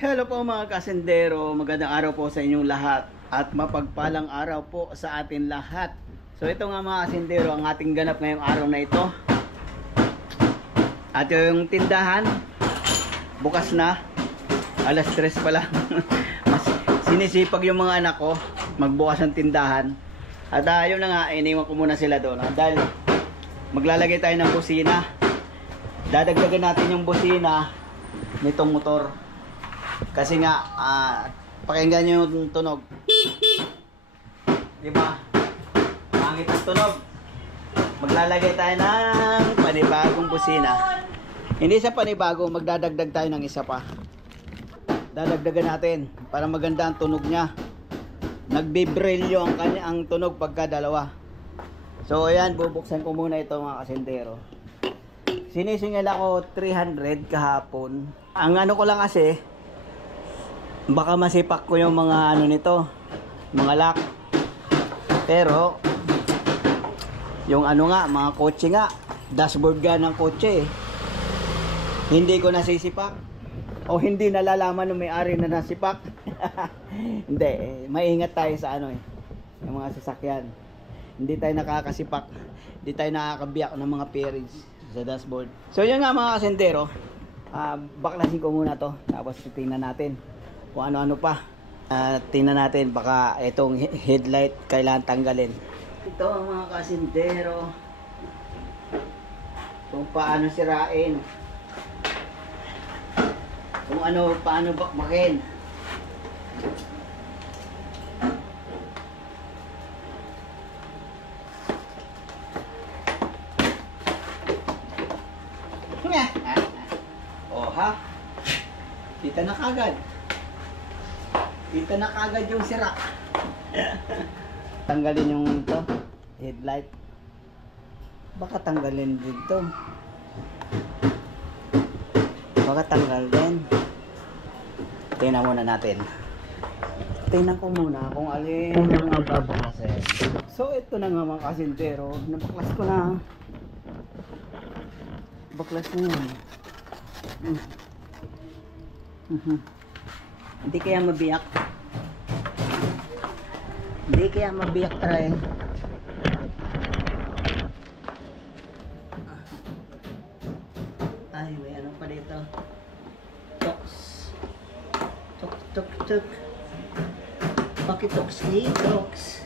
Hello po mga kasendero, magandang araw po sa inyong lahat at mapagpalang araw po sa atin lahat. So ito nga mga kasendero ang ating ganap ngayong araw na ito. At yung tindahan bukas na, alas 3 pa lang. Mas sinisipag yung mga anak ko magbukas ng tindahan. At yun na nga, iniwan ko muna sila doon dahil maglalagay tayo ng busina. Dadagdagan natin yung busina nitong motor. Kasi nga, pakinggan nyo yung tunog. Diba? Pangit ang tunog. Maglalagay tayo ng panibagong busina. Hindi sa panibago, magdadagdag tayo ng isa pa. Dadagdagan natin para maganda ang tunog niya. Nagbibrilyo ang tunog pagka dalawa. So ayan, bubuksan ko muna ito mga kasendero. Sinisingil ako 300 kahapon. Ang ano ko lang kasi, baka masipak ko yung mga ano nito, mga lock. Pero yung ano nga, mga kotse nga, dashboard nga ng kotse, hindi ko nasisipak o hindi nalalaman ng may-ari na nasipak. Hindi, maingat tayo sa ano yung mga sasakyan. Hindi tayo nakakasipak, hindi tayo nakakabiyak ng mga pairings sa dashboard. So yun nga mga kasendero, baklasin ko muna to, tapos tingnan natin kung ano-ano pa. Tingnan natin baka itong headlight kailangan tanggalin. Ito ang mga kasindero kung paano sirain, kung ano, paano bakbakin. Oh ha, kita na kagad. Kita na kagad yung sira. Tanggalin yung ito, headlight. Baka tanggalin dito. Baka tanggalin. Tingnan muna natin. Tingnan ko muna kung alin yung mababaklasin. So ito na nga mga kasintero. Nabaklas ko na. Baklas na yan. Hindi kaya mabiyak. Hindi kaya mabiyak try. Ay, may ano pa dito. Toks. Tok, tok, tok. Pakitoks ni toks.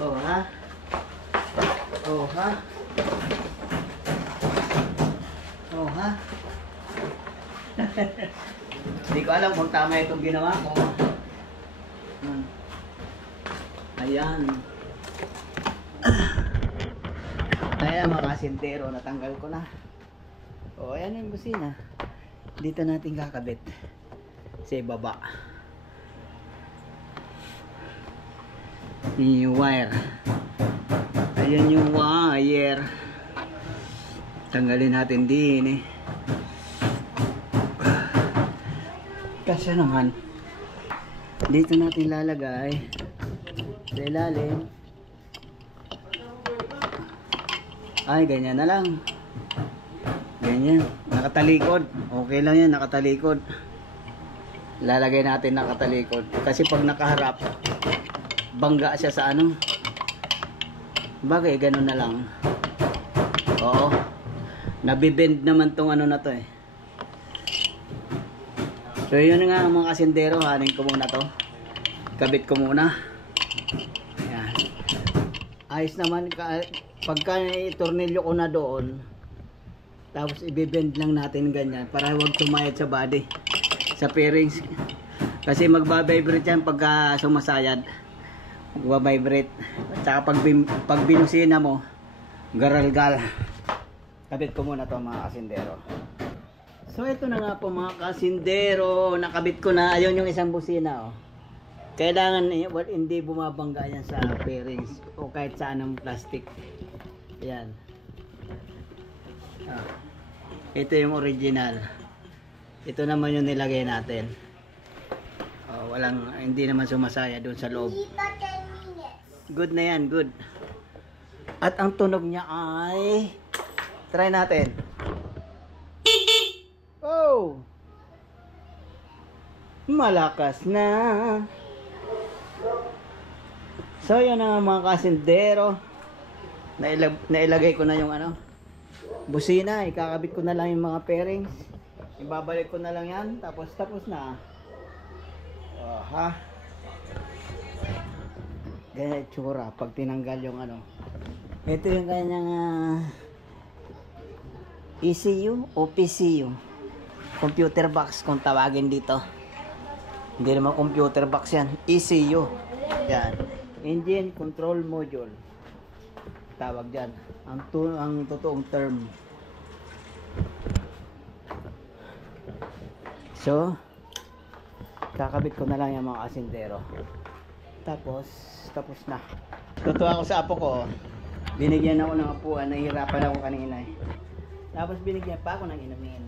Oh ha. Oh ha. Oh ha. Hindi ko alam kung tama itong ginawa ko. Ayan. Ayan mga kasintero, natanggal ko na. O ayan yung busina. Dito natin kakabit sa baba. Yung wire. Ayan yung wire. Tanggalin natin din eh. Kasi naman dito natin lalagay sa ilalim. Ay, ganyan na lang. Ganyan. Nakatalikod. Okay lang yan, nakatalikod. Lalagay natin nakatalikod. Kasi pag nakaharap, bangga siya sa ano. Bagay, ganun na lang. Oo. Nabibend naman tong ano na to eh. So yun nga mga kasindero, hanin ko muna to. Kabit ko muna. Ayan. Ayos naman pagka itornilyo ko na doon. Tapos ibibend lang natin ganyan para huwag sumayad sa body, sa pairings. Kasi magbabibrate yan pagka sumasayad. Magbabibrate. At saka pag binusina mo, garalgal. Kabit ko muna to mga kasindero. So ito na nga po mga kasindero, nakabit ko na. Ayun yung isang busina oh. Kailangan hindi bumabangga yan sa pairings o kahit saan ng plastic. Yan. Ito yung original. Ito naman yung nilagay natin. Hindi naman sumasaya doon sa loob. Good na yan, good. At ang tunog niya ay, try natin. Oh! Malakas na. So yun na mga kasindero. Nailagay ko na yung ano, busina. Ikakabit ko na lang yung mga pairings. Ibabalik ko na lang yan. Tapos na. Oh, ha? Ganyan tsura pag tinanggal yung ano. Ito yung kanyang ECU o PCU. Computer box kung tawagin dito. Hindi naman computer box yan. ECU. Yan. Engine Control Module. Tawag dyan. Ang totoong term. So, kakabit ko na lang yung mga asindero. Tapos na. Tutuwa ako sa apo ko. Binigyan ako ng apuan. Nahihirapan ako kanina eh. Tapos binigyan pa ako ng inumin.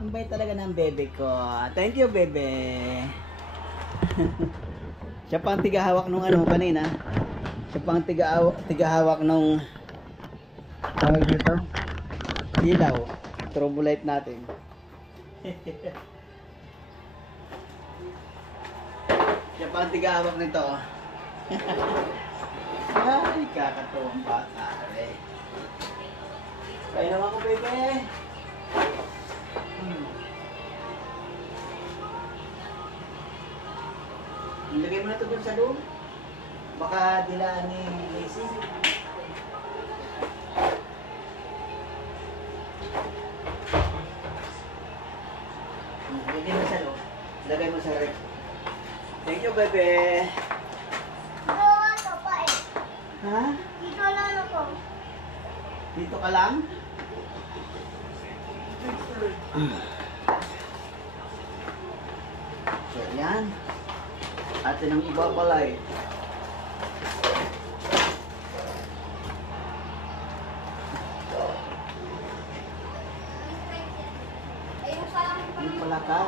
Ang bait talaga ng bebe ko. Thank you, bebe. Siya pa ang tigahawak nung ano kanina. Siya pa ang tigahawak nung tawag dito. Ilaw. Strobo light natin. Siya pa ang tigahawak nito. Ay, kakatuwang bata. Kaya naman ko, bebe. Ilagay mo na ito dun sa loob. Baka dilaan ni Lacey. Ilagay mo sa loob. Ilagay mo sa rep. Thank you, bebe. Dito pa eh. Ha? Dito lang ako. Dito ka lang? So, yan. Atin ang ibabalay. Yung pala ka.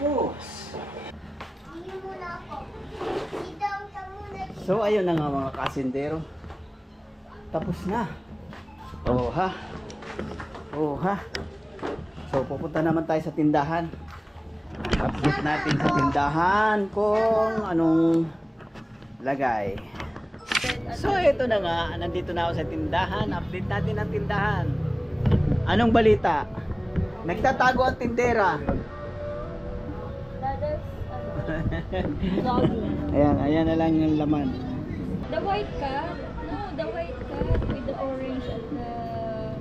Tapos. Hindi muna ako. Dito ka muna. So ayun na nga mga kasindero. Tapos na. Oh ha. Oh ha. So pupunta naman tayo sa tindahan. Update natin sa tindahan kung anong lagay. So ito na nga, nandito na ako sa tindahan. Update natin ang tindahan. Anong balita? Nagtatago ang tindera. Dada's, vlogging. Ayan na lang yung laman. The white cat? No, the white cat with the orange at the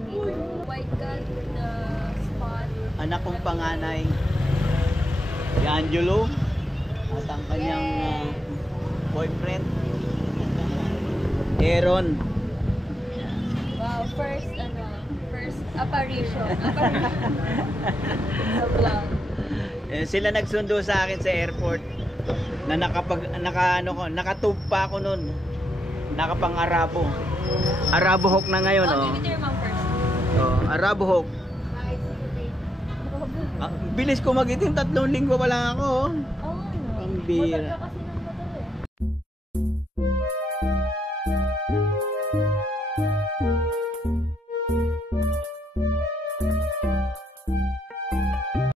middle. White cat with the spot. Anak kong panganay, si Angelo, at ang kanyang boyfriend, Aaron. Wow, first apparition. Sa vlog. Sila nagsundo sa akin sa airport na nakatugpa ako nun. Nakapang Arabo. Arabo Hawk na ngayon, Oh, oh. give it to your mom first. Oh, Arabo Hawk. Bilis ko mag-itim, 3 linggo pa lang ako, oh. Oh, no. Ang bira. Motor ka kasi ng motor eh.